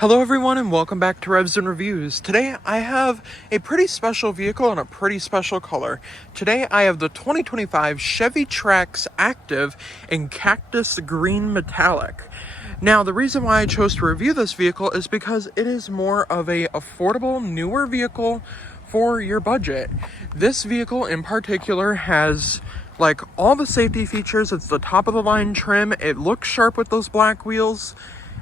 Hello everyone and welcome back to Revs and Reviews. Today I have a pretty special vehicle in a pretty special color. Today I have the 2025 Chevy Trax Active in Cactus Green Metallic. Now the reason why I chose to review this vehicle is because it is more of a affordable, newer vehicle for your budget. This vehicle in particular has like all the safety features. It's the top of the line trim. It looks sharp with those black wheels.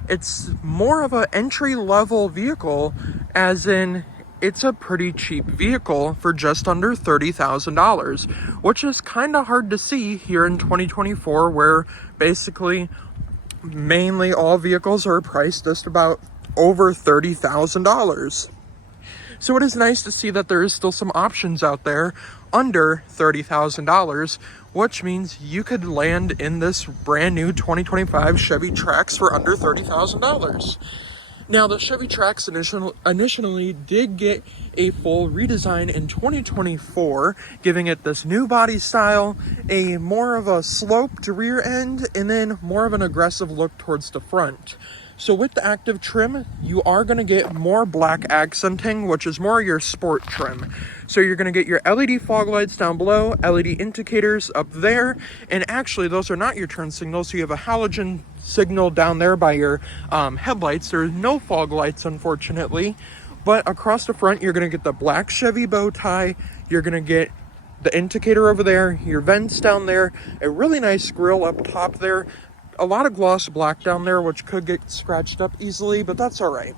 It's more of an entry-level vehicle, as in it's a pretty cheap vehicle for just under $30,000, which is kind of hard to see here in 2024, where basically mainly all vehicles are priced just about over $30,000. So it is nice to see that there is still some options out there under $30,000, which means you could land in this brand new 2025 Chevy Trax for under $30,000. Now, the Chevy Trax initially did get a full redesign in 2024, giving it this new body style, a more of a sloped rear end, and then more of an aggressive look towards the front. So with the active trim, you are going to get more black accenting, which is more your sport trim. So you're going to get your LED fog lights down below, LED indicators up there, and actually those are not your turn signals. So you have a halogen signal down there by your headlights. There's no fog lights, unfortunately. But across the front, you're going to get the black Chevy bow tie. You're going to get the indicator over there, your vents down there, a really nice grille up top there. A lot of gloss black down there, which could get scratched up easily, but that's all right.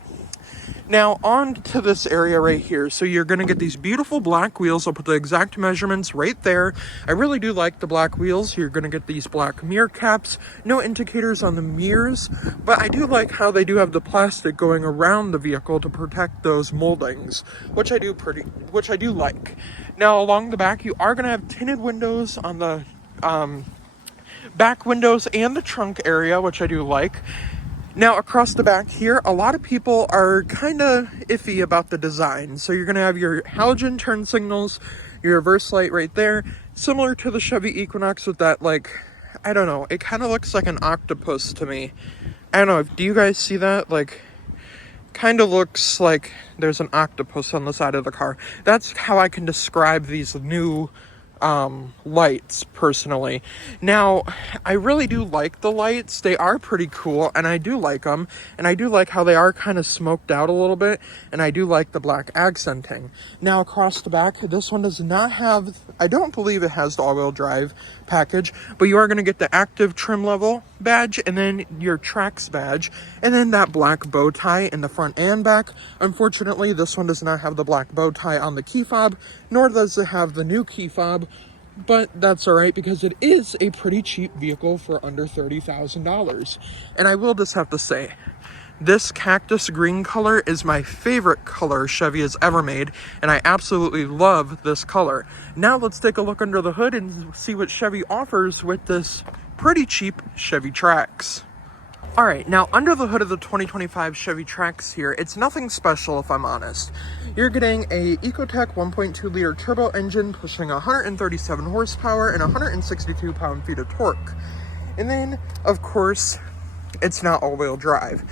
Now on to this area right here. So you're going to get these beautiful black wheels. I'll put the exact measurements right there. I really do like the black wheels. You're going to get these black mirror caps, no indicators on the mirrors, but I do like how they do have the plastic going around the vehicle to protect those moldings, which I do like. Now along the back, you are going to have tinted windows on the back windows and the trunk area, which I do like. Now across the back here, a lot of people are kind of iffy about the design. So you're going to have your halogen turn signals, your reverse light right there, similar to the Chevy Equinox with that, like, I don't know, it kind of looks like an octopus to me. I don't know, do you guys see that? Like, kind of looks like there's an octopus on the side of the car. That's how I can describe these new lights personally. Now, I really do like the lights. They are pretty cool and I do like them, and I do like how they are kind of smoked out a little bit, and I do like the black accenting. Now across the back, this one does not have, I don't believe it has the all-wheel drive package, but you are going to get the active trim level badge and then your Trax badge and then that black bow tie in the front and back. Unfortunately, this one does not have the black bow tie on the key fob, nor does it have the new key fob, but that's all right because it is a pretty cheap vehicle for under $30,000. And I will just have to say, this cactus green color is my favorite color Chevy has ever made, and I absolutely love this color. Now let's take a look under the hood and see what Chevy offers with this pretty cheap Chevy Trax. Alright, now under the hood of the 2025 Chevy Trax here, it's nothing special if I'm honest. You're getting a Ecotec 1.2 liter turbo engine pushing 137 horsepower and 162 pound-feet of torque. And then, of course, it's not all-wheel drive.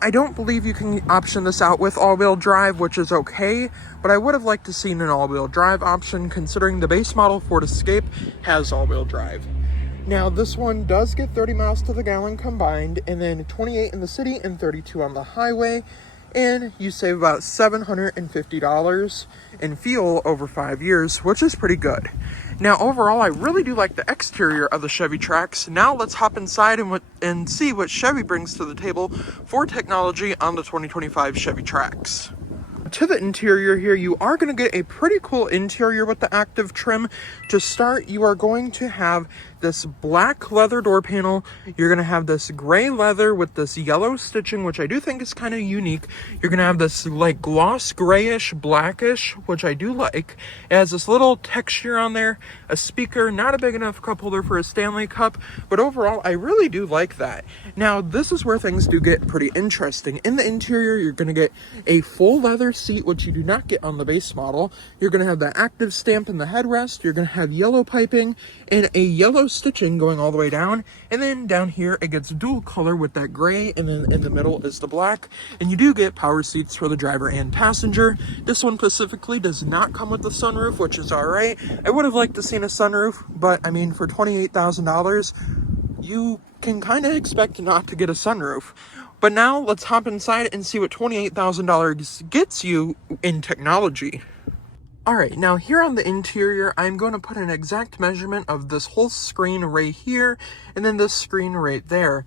I don't believe you can option this out with all-wheel drive, which is okay, but I would have liked to see an all-wheel drive option considering the base model Ford Escape has all-wheel drive. Now this one does get 30 miles to the gallon combined, and then 28 in the city and 32 on the highway, and you save about $750 in fuel over 5 years, which is pretty good. Now overall, I really do like the exterior of the Chevy Trax. Now let's hop inside and see what Chevy brings to the table for technology on the 2025 Chevy Trax. To the interior here, you are going to get a pretty cool interior with the active trim. To start, you are going to have this black leather door panel. You're going to have this gray leather with this yellow stitching, which I do think is kind of unique. You're going to have this like gloss grayish blackish, which I do like. It has this little texture on there, a speaker, not a big enough cup holder for a Stanley cup, but overall I really do like that. Now this is where things do get pretty interesting. In the interior, you're going to get a full leather seat, which you do not get on the base model. You're going to have the active stamp in the headrest. You're going to have yellow piping and a yellow stitching going all the way down. And then down here, it gets dual color with that gray, and then in the middle is the black. And you do get power seats for the driver and passenger. This one specifically does not come with the sunroof, which is all right. I would have liked to seen a sunroof, but I mean, for $28,000, you can kind of expect not to get a sunroof. But now let's hop inside and see what $28,000 gets you in technology. Alright, now here on the interior, I'm going to put an exact measurement of this whole screen right here, and then this screen right there.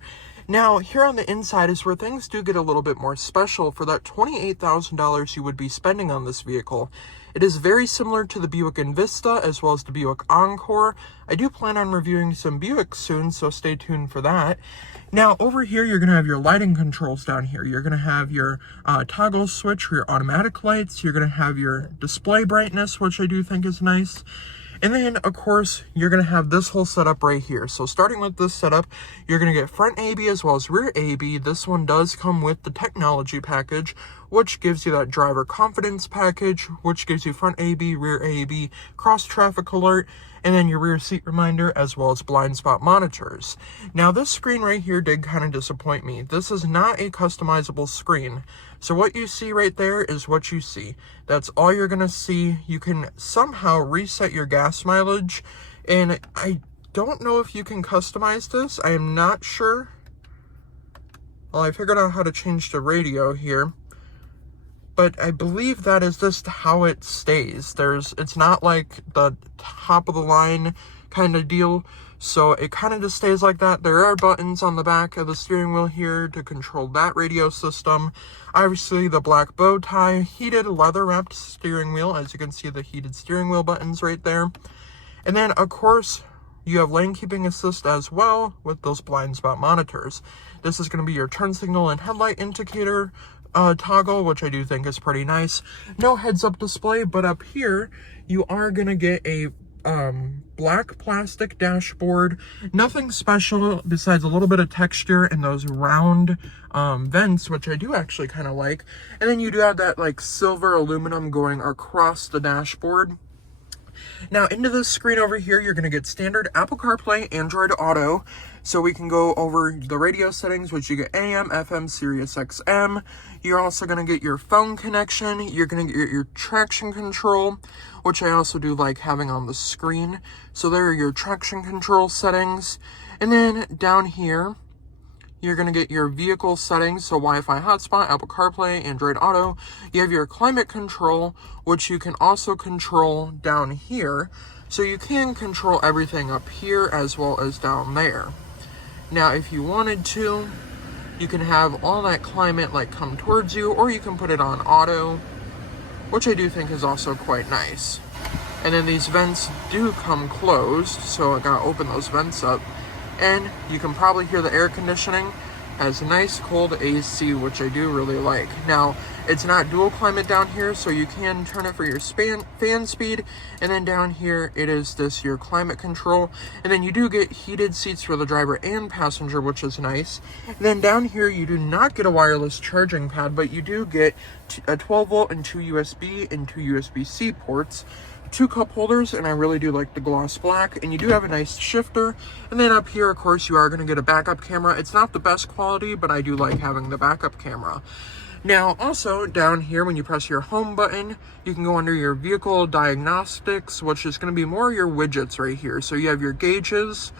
Now, here on the inside is where things do get a little bit more special for that $28,000 you would be spending on this vehicle. It is very similar to the Buick Envista as well as the Buick Encore. I do plan on reviewing some Buicks soon, so stay tuned for that. Now, over here, you're going to have your lighting controls down here. You're going to have your toggle switch for your automatic lights. You're going to have your display brightness, which I do think is nice. And then, of course, you're going to have this whole setup right here. So starting with this setup, you're going to get front AB as well as rear AB. This one does come with the technology package, which gives you that driver confidence package, which gives you front AB, rear AB, cross traffic alert, and then your rear seat reminder, as well as blind spot monitors. Now, this screen right here did kind of disappoint me. This is not a customizable screen. So what you see right there is what you see. That's all you're going to see. You can somehow reset your gas mileage, and I don't know if you can customize this. I am not sure. Well, I figured out how to change the radio here, but I believe that is just how it stays. It's not like the top of the line kind of deal, so it kind of just stays like that. There are buttons on the back of the steering wheel here to control that radio system. Obviously, the black bow tie, heated leather wrapped steering wheel, as you can see the heated steering wheel buttons right there. And then, of course, you have lane keeping assist as well with those blind spot monitors. This is going to be your turn signal and headlight indicator toggle, which I do think is pretty nice. No heads-up display, but up here you are going to get a black plastic dashboard. Nothing special besides a little bit of texture and those round vents, which I do actually kind of like. And then you do have that like silver aluminum going across the dashboard. Now, into this screen over here, you're going to get standard Apple CarPlay, Android Auto. So we can go over the radio settings, which you get AM, FM, Sirius XM. You're also going to get your phone connection. You're going to get your traction control, which I also do like having on the screen. So there are your traction control settings. And then down here, you're going to get your vehicle settings, so Wi-Fi hotspot, Apple CarPlay, Android Auto. You have your climate control, which you can also control down here. So you can control everything up here as well as down there. Now, if you wanted to, you can have all that climate like come towards you, or you can put it on auto, which I do think is also quite nice. And then these vents do come closed, so I gotta open those vents up. And you can probably hear the air conditioning has nice cold AC, which I do really like. Now, it's not dual climate down here, so you can turn it for your fan speed. And then down here, it is your climate control. And then you do get heated seats for the driver and passenger, which is nice. And then down here, you do not get a wireless charging pad, but you do get a 12 volt and 2 USB and 2 USB-C ports. 2 cup holders, and I really do like the gloss black, and you do have a nice shifter. And then up here, of course, you are going to get a backup camera. It's not the best quality, but I do like having the backup camera. Now, also down here, when you press your home button, you can go under your vehicle diagnostics, which is going to be more your widgets right here. So you have your gauges,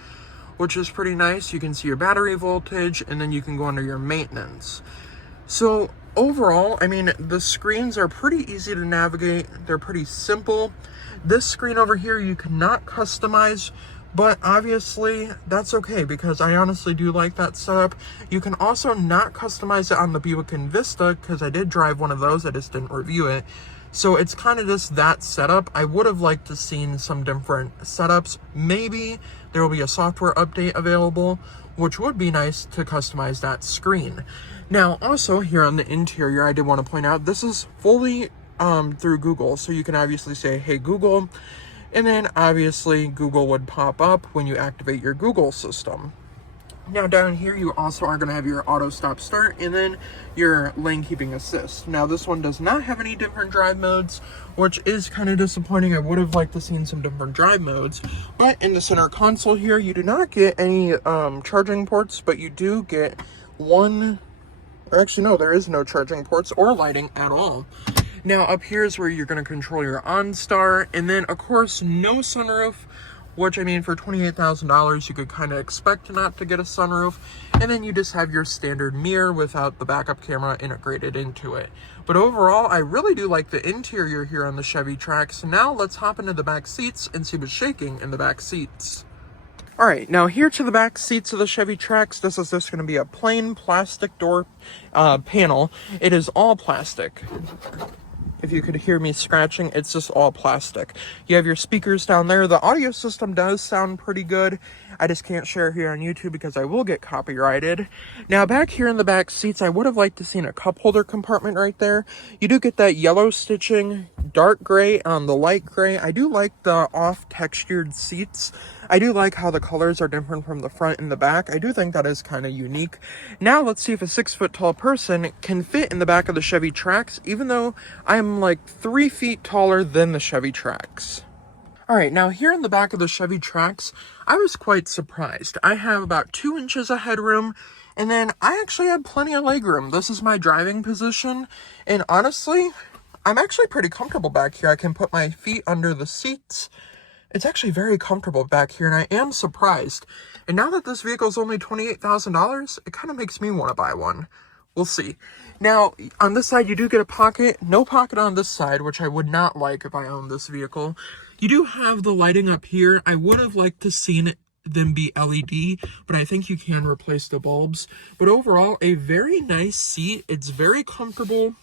which is pretty nice. You can see your battery voltage, and then you can go under your maintenance. So overall, I mean, the screens are pretty easy to navigate. They're pretty simple. This screen over here, you cannot customize, but obviously that's okay because I honestly do like that setup. You can also not customize it on the Buick Envista because I did drive one of those. I just didn't review it. So it's kind of just that setup. I would have liked to seen some different setups. Maybe there will be a software update available, which would be nice to customize that screen. Now, also here on the interior, I did want to point out, this is fully through Google. So you can obviously say, hey, Google, and then obviously Google would pop up when you activate your Google system. Now down here, you also are going to have your auto stop start and then your lane keeping assist. Now this one does not have any different drive modes, which is kind of disappointing. I would have liked to seen some different drive modes. But in the center console here, you do not get any charging ports, but you do get one, or actually no, there is no charging ports or lighting at all. Now up here is where you're going to control your OnStar, and then of course no sunroof, which, I mean, for $28,000 you could kind of expect not to get a sunroof. And then you just have your standard mirror without the backup camera integrated into it. But overall, I really do like the interior here on the Chevy Trax. Now let's hop into the back seats and see what's shaking in the back seats. All right, now here to the back seats of the Chevy Trax. This is just going to be a plain plastic door panel. It is all plastic. If you could hear me scratching, it's just all plastic. You have your speakers down there. The audio system does sound pretty good. I just can't share here on YouTube because I will get copyrighted. Now back here in the back seats, I would have liked to seen a cup holder compartment right there. You do get that yellow stitching, dark gray on the light gray. I do like the off textured seats. I do like how the colors are different from the front and the back. I do think that is kind of unique. Now let's see if a 6 foot tall person can fit in the back of the Chevy Trax, even though I'm like 3 feet taller than the Chevy Trax. All right, now here in the back of the Chevy Trax, I was quite surprised. I have about 2 inches of headroom, and then I actually have plenty of legroom. This is my driving position, and honestly, I'm actually pretty comfortable back here. I can put my feet under the seats. It's actually very comfortable back here, and I am surprised. And now that this vehicle is only $28,000, it kind of makes me want to buy one. We'll see. Now, on this side, you do get a pocket. No pocket on this side, which I would not like if I owned this vehicle. You do have the lighting up here. I would have liked to seen them be LED, but I think you can replace the bulbs. But overall, a very nice seat. It's very comfortable.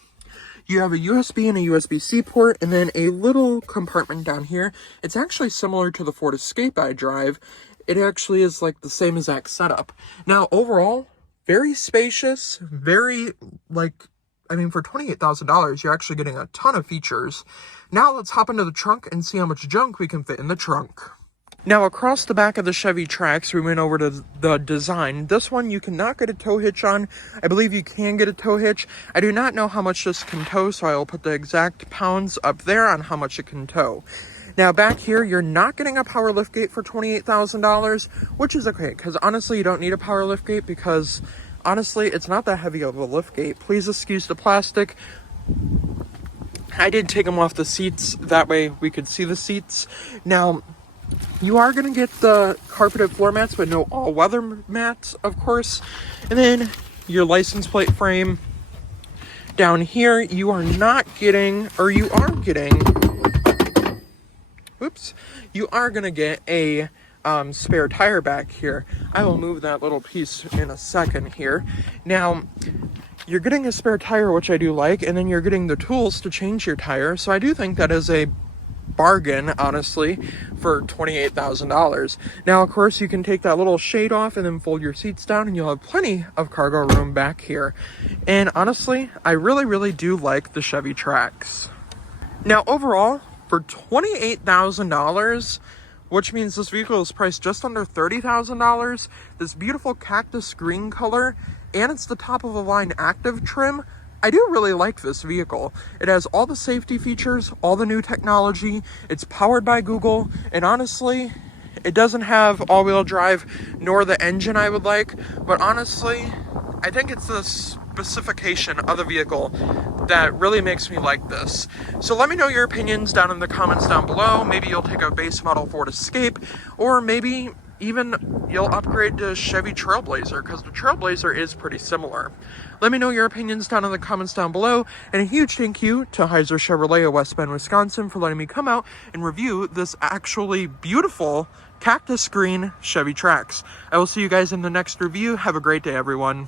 You have a USB and a USB-C port, and then a little compartment down here. It's actually similar to the Ford Escape I drive. It actually is like the same exact setup. Now, overall, very spacious, very, I mean, for $28,000, you're actually getting a ton of features. Now let's hop into the trunk and see how much junk we can fit in the trunk. Now, across the back of the Chevy Trax, we went over to the design. This one, you cannot get a tow hitch on. I believe you can get a tow hitch. I do not know how much this can tow, so I will put the exact pounds up there on how much it can tow. Now, back here, you're not getting a power liftgate for $28,000, which is okay, because honestly, you don't need a power liftgate because, honestly, it's not that heavy of a liftgate. Please excuse the plastic. I did take them off the seats. That way, we could see the seats. Now, you are going to get the carpeted floor mats, but no all-weather mats, of course. And then your license plate frame. Down here, you are not getting, or you are getting, whoops, you are going to get a spare tire back here. I will move that little piece in a second here. Now, you're getting a spare tire, which I do like, and then you're getting the tools to change your tire. So I do think that is a bargain, honestly, for $28,000. Now, of course, you can take that little shade off and then fold your seats down, and you'll have plenty of cargo room back here. And honestly, I really, really do like the Chevy Trax. Now, overall, for $28,000, which means this vehicle is priced just under $30,000, this beautiful cactus green color, and it's the top of the line active trim, I do really like this vehicle. It has all the safety features, all the new technology, it's powered by Google, and honestly, it doesn't have all-wheel drive nor the engine I would like, but honestly, I think it's the specification of the vehicle that really makes me like this. So let me know your opinions down in the comments down below. Maybe you'll take a base model Ford Escape, or maybe even you'll upgrade to Chevy Trailblazer, because the Trailblazer is pretty similar. Let me know your opinions down in the comments down below, and a huge thank you to Heiser Chevrolet of West Bend, Wisconsin for letting me come out and review this actually beautiful cactus green Chevy Trax. I will see you guys in the next review. Have a great day, everyone.